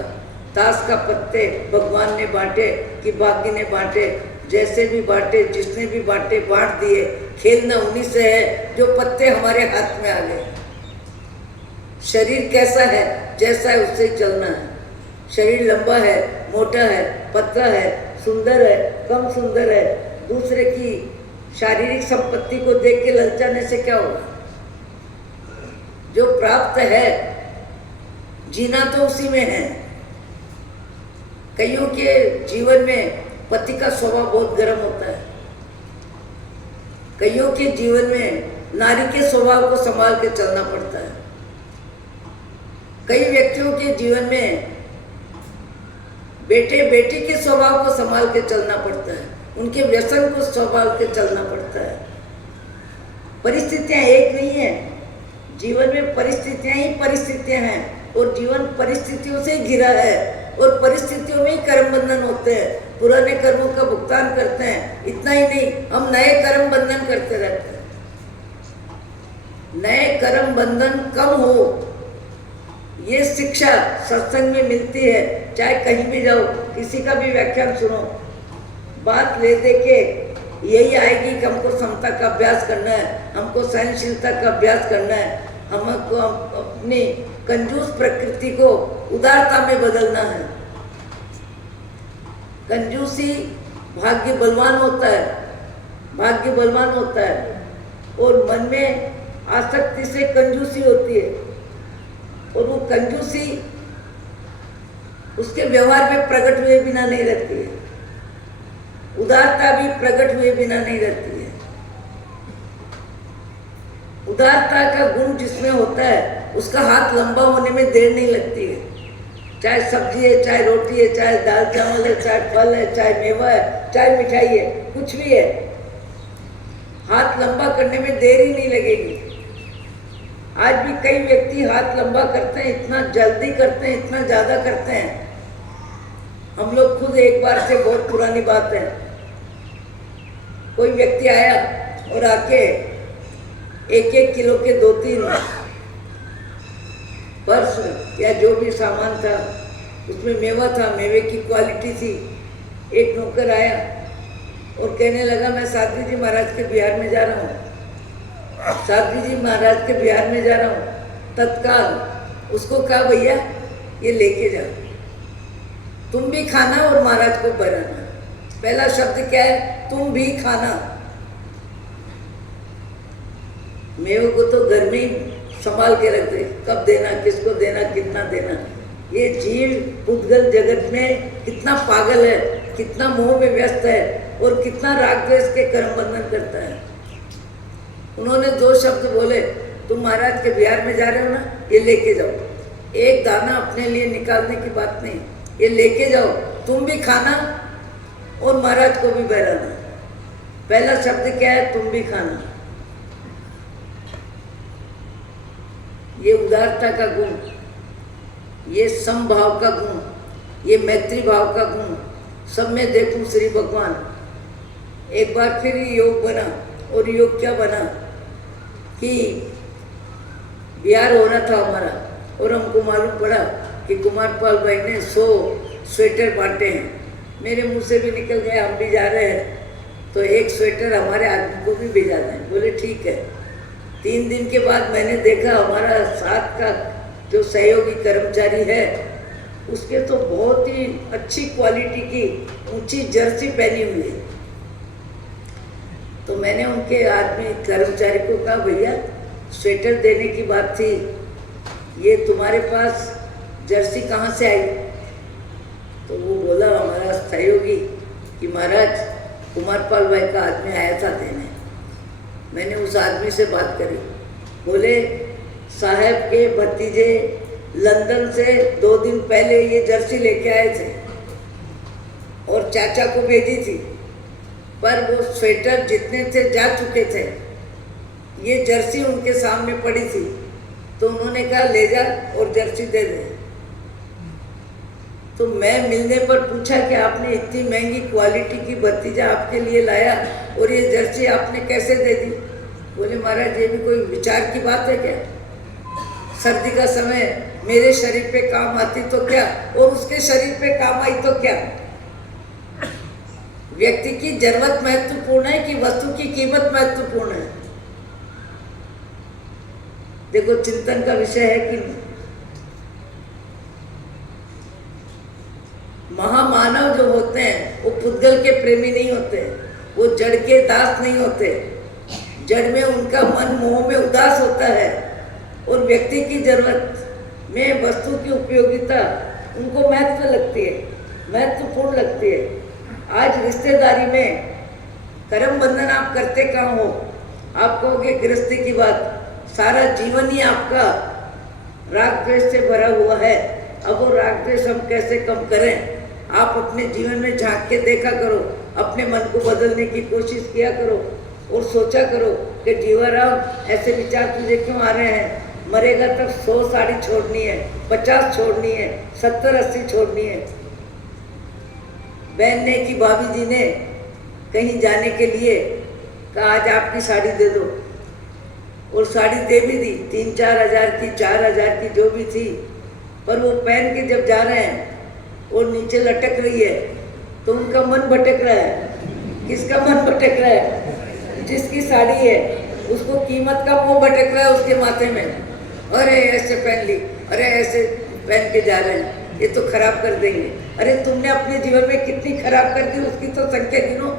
ताश का पत्ते भगवान ने बांटे कि भाग्य ने बांटे, जैसे भी बांटे, जिसने भी बांटे बांट दिए, खेलना उन्हीं से है जो पत्ते हमारे हाथ में आ गए। शरीर कैसा है, जैसा है उससे चलना है। शरीर लंबा है, मोटा है, पतला है, सुंदर है, कम सुंदर है, दूसरे की शारीरिक संपत्ति को देख के ललचाने से क्या होगा? जो प्राप्त है जीना तो उसी में है। कईयों के जीवन में पति का स्वभाव बहुत गर्म होता है, कईयों के जीवन में नारी के स्वभाव को संभाल के चलना पड़ता है, कई व्यक्तियों के जीवन में बेटे बेटी के स्वभाव को संभाल के चलना पड़ता है, उनके व्यसन को संभाल के चलना पड़ता है। परिस्थितियां एक नहीं है, जीवन में परिस्थितियां ही परिस्थितियां हैं, और जीवन परिस्थितियों से घिरा है, और परिस्थितियों में ही कर्म बंधन होते हैं। पुराने कर्मों का भुगतान करते हैं, इतना ही नहीं, हम नए कर्म बंधन करते रहते हैं। नए कर्म बंधन कम हो, ये शिक्षा सत्संग में मिलती है। चाहे कहीं भी जाओ, किसी का भी व्याख्यान सुनो, बात ले दे के यही आएगी कि हमको समता का अभ्यास करना है, हमको सहनशीलता का अभ्यास करना है, हमको अपनी कंजूस प्रकृति को उदारता में बदलना है। कंजूसी भाग्य बलवान होता है, भाग्य बलवान होता है, और मन में आसक्ति से कंजूसी होती है, और वो कंजूसी उसके व्यवहार में प्रकट हुए बिना नहीं रहती है, उदारता भी प्रकट हुए बिना नहीं रहती है। उदारता का गुण जिसमें होता है उसका हाथ लंबा होने में देर नहीं लगती है। चाहे सब्जी है, चाहे रोटी है, चाहे दाल चावल है, चाहे फल है, चाहे मेवा है, चाहे मिठाई है, कुछ भी है, हाथ लंबा करने में देर ही नहीं लगेगी। आज भी कई व्यक्ति हाथ लंबा करते हैं, इतना जल्दी करते हैं, इतना ज़्यादा करते हैं। हम लोग खुद एक बार से, बहुत पुरानी बात है, कोई व्यक्ति आया और आके 1-1 किलो के 2-3 पर्स या जो भी सामान था उसमें मेवा था, मेवे की क्वालिटी थी। एक नौकर आया और कहने लगा, मैं साध्वी जी महाराज के बिहार में जा रहा हूँ, साध्वी जी महाराज के बिहार में जा रहा हूँ। तत्काल उसको कहा, भैया ये लेके जाओ, तुम भी खाना और महाराज को बनाना। पहला शब्द क्या है? तुम भी खाना। मेवे को तो घर में ही संभाल के रख दे, कब देना, किसको देना, कितना देना। ये जीव पुद्गल जगत में कितना पागल है, कितना मोह में व्यस्त है, और कितना राग द्वेष के कर्म बंधन करता है। उन्होंने 2 शब्द बोले, तुम महाराज के बिहार में जा रहे हो ना, ये लेके जाओ। एक दाना अपने लिए निकालने की बात नहीं, ये लेके जाओ, तुम भी खाना और महाराज को भी बहराना। पहला शब्द क्या है? तुम भी खाना। ये उदारता का गुण, ये समभाव का गुण, ये मैत्री भाव का गुण, सब में देखूं श्री भगवान। एक बार फिर योग बना, और योग क्या बना कि बिहार होना था हमारा, और हमको मालूम पड़ा कि कुमारपाल भाई ने 100 स्वेटर बांटे हैं। मेरे मुंह से भी निकल गया, हम भी जा रहे हैं तो एक स्वेटर हमारे आदमी को भी भेजा दें। बोले ठीक है। 3 दिन के बाद मैंने देखा हमारा साथ का जो सहयोगी कर्मचारी है उसके तो बहुत ही अच्छी क्वालिटी की ऊंची जर्सी पहनी हुई है। तो मैंने उनके आदमी कर्मचारी को कहा, भैया स्वेटर देने की बात थी, ये तुम्हारे पास जर्सी कहाँ से आई? तो वो बोला हमारा सहयोगी कि महाराज कुमारपाल भाई का आदमी आया था देने। मैंने उस आदमी से बात करी, बोले साहब के भतीजे लंदन से 2 दिन पहले ये जर्सी लेके आए थे और चाचा को भेजी थी, पर वो स्वेटर जितने थे जा चुके थे, ये जर्सी उनके सामने पड़ी थी, तो उन्होंने कहा ले जा और जर्सी दे दे। तो मैं मिलने पर पूछा कि आपने इतनी महंगी क्वालिटी की भतीजा आपके लिए लाया और ये जर्सी आपने कैसे दे दी? बोले महाराज ये भी कोई विचार की बात है क्या? सर्दी का समय मेरे शरीर पे काम आती तो क्या, और उसके शरीर पे काम आई तो क्या? व्यक्ति की जरूरत महत्वपूर्ण है कि वस्तु की कीमत महत्वपूर्ण है? देखो चिंतन का विषय है कि महामानव जो होते हैं वो पुद्गल के प्रेमी नहीं होते, वो जड़ के दास नहीं होते। जड़ में उनका मन मोह में उदास होता है और व्यक्ति की जरूरत में वस्तु की उपयोगिता उनको महत्व लगती है, महत्वपूर्ण लगती है। आज रिश्तेदारी में कर्म बंधन आप करते कहाँ हो? आप कहोगे गृहस्थी की बात, सारा जीवन ही आपका राग द्वेष से भरा हुआ है। अब वो राग द्वेष हम कैसे कम करें? आप अपने जीवन में झांक के देखा करो, अपने मन को बदलने की कोशिश किया करो और सोचा करो कि जीवाराम ऐसे विचार तुझे क्यों आ रहे हैं? मरेगा तब 100 साड़ी छोड़नी है, 50 छोड़नी है, 70-80 छोड़नी है। बहन ने कि भाभी जी ने कहीं जाने के लिए कहा आज आपकी साड़ी दे दो, और साड़ी दे भी दी, 3-4 हज़ार की, 4 हज़ार की जो भी थी, पर वो पहन के जब जा रहे हैं और नीचे लटक रही है तो उनका मन भटक रहा है। किसका मन भटक रहा है? जिसकी साड़ी है उसको कीमत का मोह भटक रहा है उसके माथे में। अरे ऐसे पहन ली, अरे ऐसे पहन के जा रहे हैं, ये तो खराब कर देंगे। अरे तुमने अपने जीवन में कितनी खराब कर दी उसकी तो संख्या गिनो।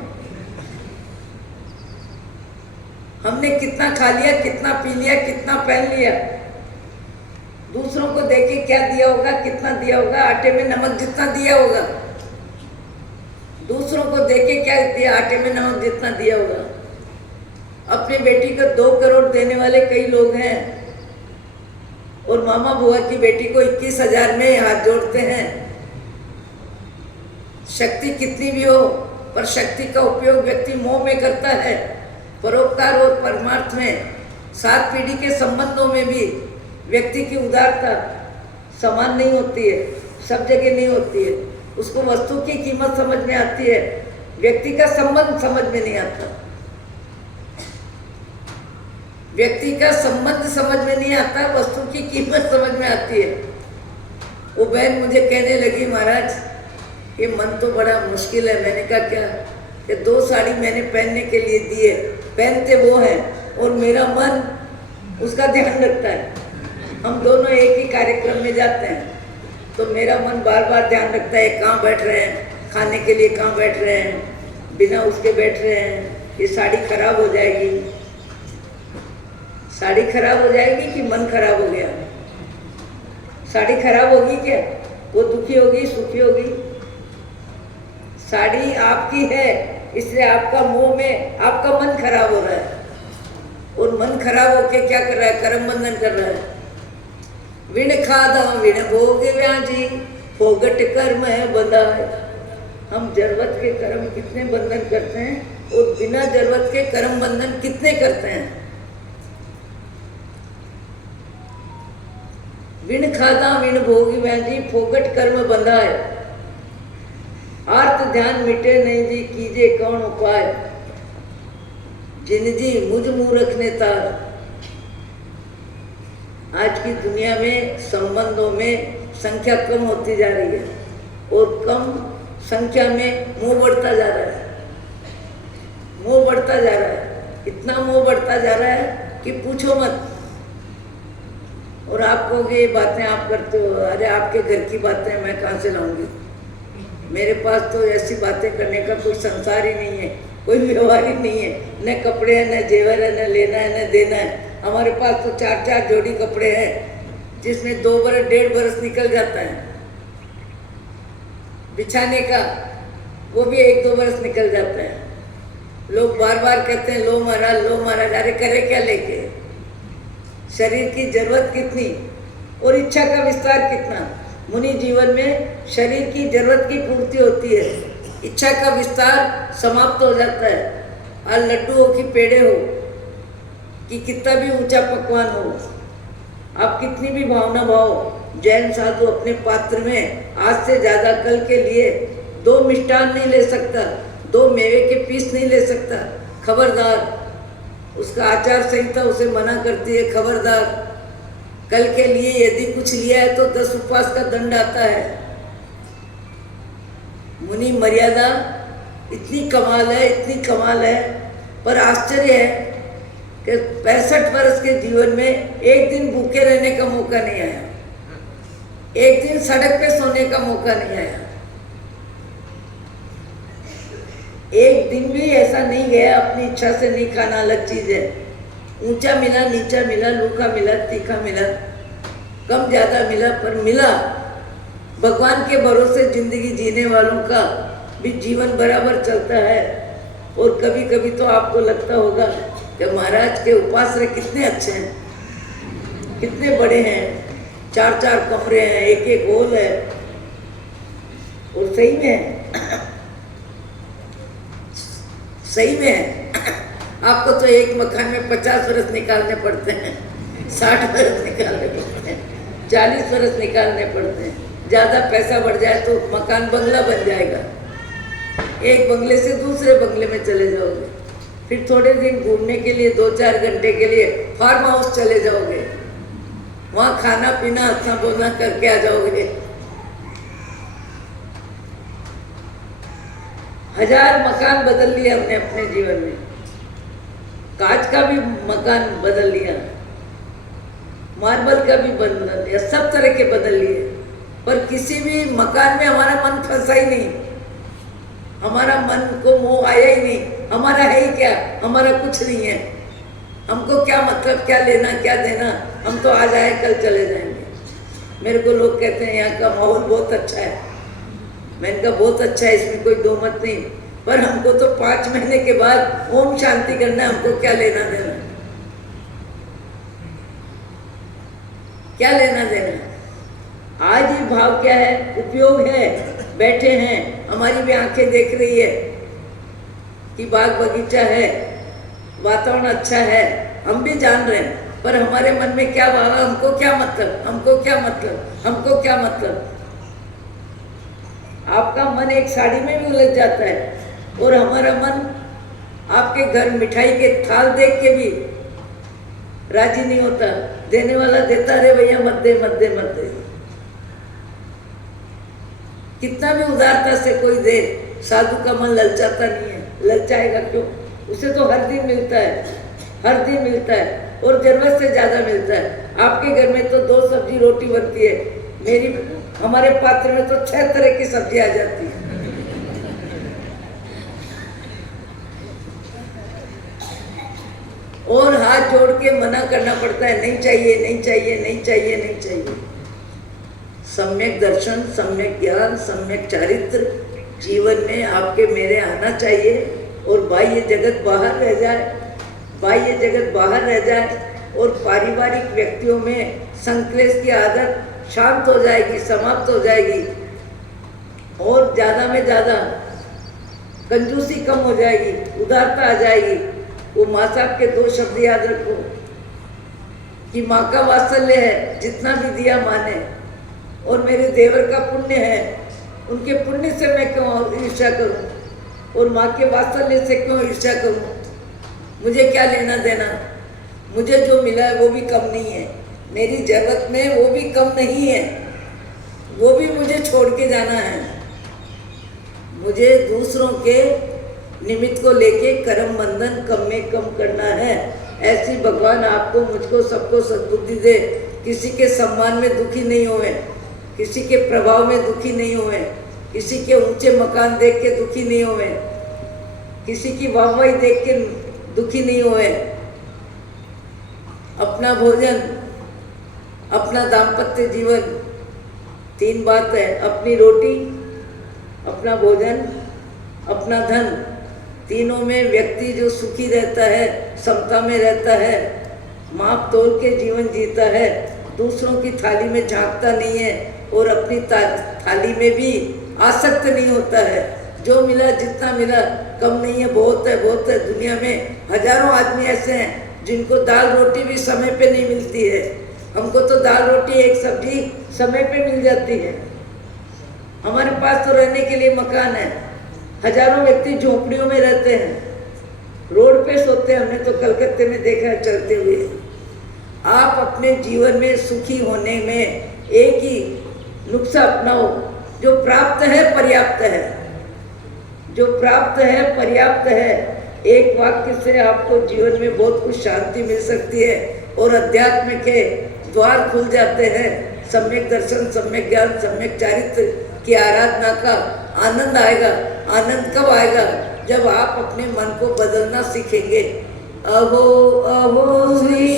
हमने कितना खा लिया, कितना पी लिया, कितना पहन लिया। दूसरों को देखे क्या दिया होगा, कितना दिया होगा, आटे में नमक जितना दिया होगा। दूसरों को देखे क्या दिया, आटे में नमक जितना दिया होगा। अपनी बेटी को 2 करोड़ देने वाले कई लोग हैं और मामा बुआ की बेटी को 21,000 में हाथ जोड़ते हैं। शक्ति कितनी भी हो, पर शक्ति का उपयोग व्यक्ति मोह में करता है। परोपकार और परमार्थ में 7 पीढ़ी के संबंधों में भी व्यक्ति की उदारता समान नहीं होती है, सब जगह नहीं होती है। उसको वस्तु की कीमत समझ में आती है, व्यक्ति का संबंध समझ में नहीं आता। व्यक्ति का संबंध समझ में नहीं आता, वस्तु की कीमत समझ में आती है। वो बहन मुझे कहने लगी महाराज ये मन तो बड़ा मुश्किल है। मैंने कहा क्या? कि 2 साड़ी मैंने पहनने के लिए दी है, पहनते वो हैं और मेरा मन उसका ध्यान रखता है। हम दोनों एक ही कार्यक्रम में जाते हैं तो मेरा मन बार बार ध्यान रखता है कहाँ बैठ रहे हैं, खाने के लिए कहाँ बैठ रहे हैं, बिना उसके बैठ रहे हैं, ये साड़ी खराब हो जाएगी। साड़ी खराब हो जाएगी कि मन खराब हो गया? साड़ी खराब होगी क्या? वो दुखी होगी, सुखी होगी? साड़ी आपकी है इसलिए आपका मोह में आपका मन खराब हो रहा है, और मन खराब होके क्या कर रहा है? कर्म बंधन कर रहा है। विण खादा विण भोग व्याजी, फोगट कर्म है बंधाए। हम जरूरत के कर्म कितने बंधन करते हैं और बिना जरूरत के कर्म बंधन कितने करते हैं। विण खादा विण भोग व्याजी, फोगट कर्म बंधाए। आर्त ध्यान मिटे नहीं जी, कीजे कौन उपाय। जिन जी मुझ मूर्ख ने तार। आज की दुनिया में संबंधों में संख्या कम होती जा रही है और कम संख्या में मोह बढ़ता जा रहा है। मोह बढ़ता जा रहा है, इतना मोह बढ़ता जा रहा है कि पूछो मत। और आप कहोगे ये बातें आप करते हो, अरे आपके घर की बातें मैं कहाँ से लाऊंगी? मेरे पास तो ऐसी बातें करने का कोई संसार ही नहीं है, कोई व्यवहार ही नहीं है। न कपड़े हैं, न जेवर है, न लेना है, न देना है। हमारे पास तो 4-4 जोड़ी कपड़े हैं जिसमें 2 बरस 1.5 बरस निकल जाता है। बिछाने का वो भी 1-2 बरस निकल जाता है। लोग बार बार कहते हैं लो महाराज, लो महाराज। अरे करे क्या लेके? शरीर की जरूरत कितनी और इच्छा का विस्तार कितना? मुनि जीवन में शरीर की जरूरत की पूर्ति होती है, इच्छा का विस्तार समाप्त हो जाता है। और लड्डू हो कि पेड़े हो कि कितना भी ऊंचा पकवान हो, आप कितनी भी भावना भाव, जैन साधु अपने पात्र में आज से ज़्यादा कल के लिए 2 मिष्टान नहीं ले सकता, 2 मेवे के पीस नहीं ले सकता। खबरदार, उसका आचार संहिता उसे मना करती है, खबरदार। कल के लिए यदि कुछ लिया है तो 10 उपवास का दंड आता है। मुनि मर्यादा इतनी कमाल है, इतनी कमाल है। पर आश्चर्य है कि 65 वर्ष के जीवन में एक दिन भूखे रहने का मौका नहीं आया, एक दिन सड़क पे सोने का मौका नहीं आया, एक दिन भी ऐसा नहीं गया अपनी इच्छा से नहीं खाना। अलग चीज है, ऊंचा मिला, नीचा मिला, लूखा मिला, तीखा मिला, कम ज्यादा मिला, पर मिला। भगवान के भरोसे जिंदगी जीने वालों का भी जीवन बराबर चलता है। और कभी कभी तो आपको लगता होगा कि महाराज के उपासरे कितने अच्छे हैं, कितने बड़े हैं, 4-4 कमरे हैं, एक हॉल है। और सही में है, सही में है। आपको तो एक मकान में 50 वर्ष निकालने पड़ते हैं, 60 वर्ष निकालने पड़ते हैं, 40 वर्ष निकालने पड़ते हैं। ज़्यादा पैसा बढ़ जाए तो मकान बंगला बन जाएगा, एक बंगले से दूसरे बंगले में चले जाओगे। फिर थोड़े दिन घूमने के लिए 2-4 घंटे के लिए फार्म हाउस चले जाओगे, वहाँ खाना पीना हंसना बोलना करके आ जाओगे। 1000 मकान बदल लिए हमने अपने जीवन में, कांच का भी मकान बदल लिया, मार्बल का भी बदल लिया, सब तरह के बदल लिए। पर किसी भी मकान में हमारा मन फंसा ही नहीं, हमारा मन को मोह आया ही नहीं। हमारा है ही क्या? हमारा कुछ नहीं है। हमको क्या मतलब, क्या लेना क्या देना, हम तो आज आए कल चले जाएंगे। मेरे को लोग कहते हैं यहाँ का माहौल बहुत अच्छा है, मैंने कहा बहुत अच्छा है, इसमें कोई दो मत नहीं, पर हमको तो 5 महीने के बाद ओम शांति करना है, हमको क्या लेना देना, क्या लेना देना। आज ही भाव क्या है, उपयोग है। बैठे हैं, हमारी भी आंखें देख रही है कि बाग बगीचा है, वातावरण अच्छा है, हम भी जान रहे हैं, पर हमारे मन में क्या भाव, हमको क्या मतलब, हमको क्या मतलब, हमको क्या मतलब। आपका मन एक साड़ी में भी उलझ जाता है और हमारा मन आपके घर मिठाई के थाल देख के भी राजी नहीं होता। देने वाला देता रहे भैया, मत दे मत दे मत दे। कितना भी उदारता से कोई दे, साधु का मन ललचाता नहीं है। ललचाएगा क्यों? उसे तो हर दिन मिलता है, हर दिन मिलता है और जरूरत से ज्यादा मिलता है। आपके घर में तो 2 सब्जी रोटी बनती है, हमारे पात्र में तो 6 तरह की सब्जी आ जाती है। और हाथ जोड़ के मना करना पड़ता है, नहीं चाहिए नहीं चाहिए नहीं चाहिए नहीं चाहिए। सम्यक दर्शन, सम्यक ज्ञान, सम्यक चारित्र जीवन में आपके मेरे आना चाहिए और बाह्य जगत बाहर रह जाए, बाह्य जगत बाहर रह जाए और पारिवारिक व्यक्तियों में संक्लेश की आदत शांत हो जाएगी, समाप्त हो जाएगी और ज़्यादा में ज़्यादा कंजूसी कम हो जाएगी, उदारता आ जाएगी। वो माँ साहब के 2 शब्द याद रखो कि माँ का वात्सल्य है, जितना भी दिया माँ ने, और मेरे देवर का पुण्य है, उनके पुण्य से मैं क्यों ईर्ष्या करूं और माँ के वात्सल्य से क्यों ईर्ष्या करूं। मुझे क्या लेना देना, मुझे जो मिला है वो भी कम नहीं है, मेरी जगत में वो भी कम नहीं है, वो भी मुझे छोड़ के जाना है। मुझे दूसरों के निमित्त को लेके कर्म बंधन कम में कम करना है। ऐसी भगवान आपको, मुझको, सबको सद्बुद्धि दे। किसी के सम्मान में दुखी नहीं हुए, किसी के प्रभाव में दुखी नहीं हुए, किसी के ऊंचे मकान देख के दुखी नहीं हुए, किसी की वाहवाही देख के दुखी नहीं हुए। अपना भोजन, अपना दाम्पत्य जीवन, 3 बात है, अपनी रोटी, अपना भोजन, अपना धन। तीनों में व्यक्ति जो सुखी रहता है, समता में रहता है, माप तोल के जीवन जीता है, दूसरों की थाली में झांकता नहीं है और अपनी थाली में भी आसक्त नहीं होता है। जो मिला, जितना मिला, कम नहीं है, बहुत है, बहुत है। दुनिया में हजारों आदमी ऐसे हैं जिनको दाल रोटी भी समय पे नहीं मिलती है। हमको तो दाल रोटी एक सब्जी समय पे मिल जाती है। हमारे पास तो रहने के लिए मकान है। हजारों व्यक्ति झोपड़ियों में रहते हैं, रोड पे सोते हैं। हमने तो कलकत्ते में देखा है चलते हुए। आप अपने जीवन में सुखी होने में एक ही नुस्खा अपनाओ, जो प्राप्त है पर्याप्त है, जो प्राप्त है पर्याप्त है। एक वाक्य से आपको जीवन में बहुत कुछ शांति मिल सकती है और अध्यात्म के द्वार खुल जाते हैं। सम्यक दर्शन, सम्यक ज्ञान, सम्यक चारित्र की आराधना का आनंद आएगा। आनंद कब आएगा? जब आप अपने मन को बदलना सीखेंगे। अहो अहो श्री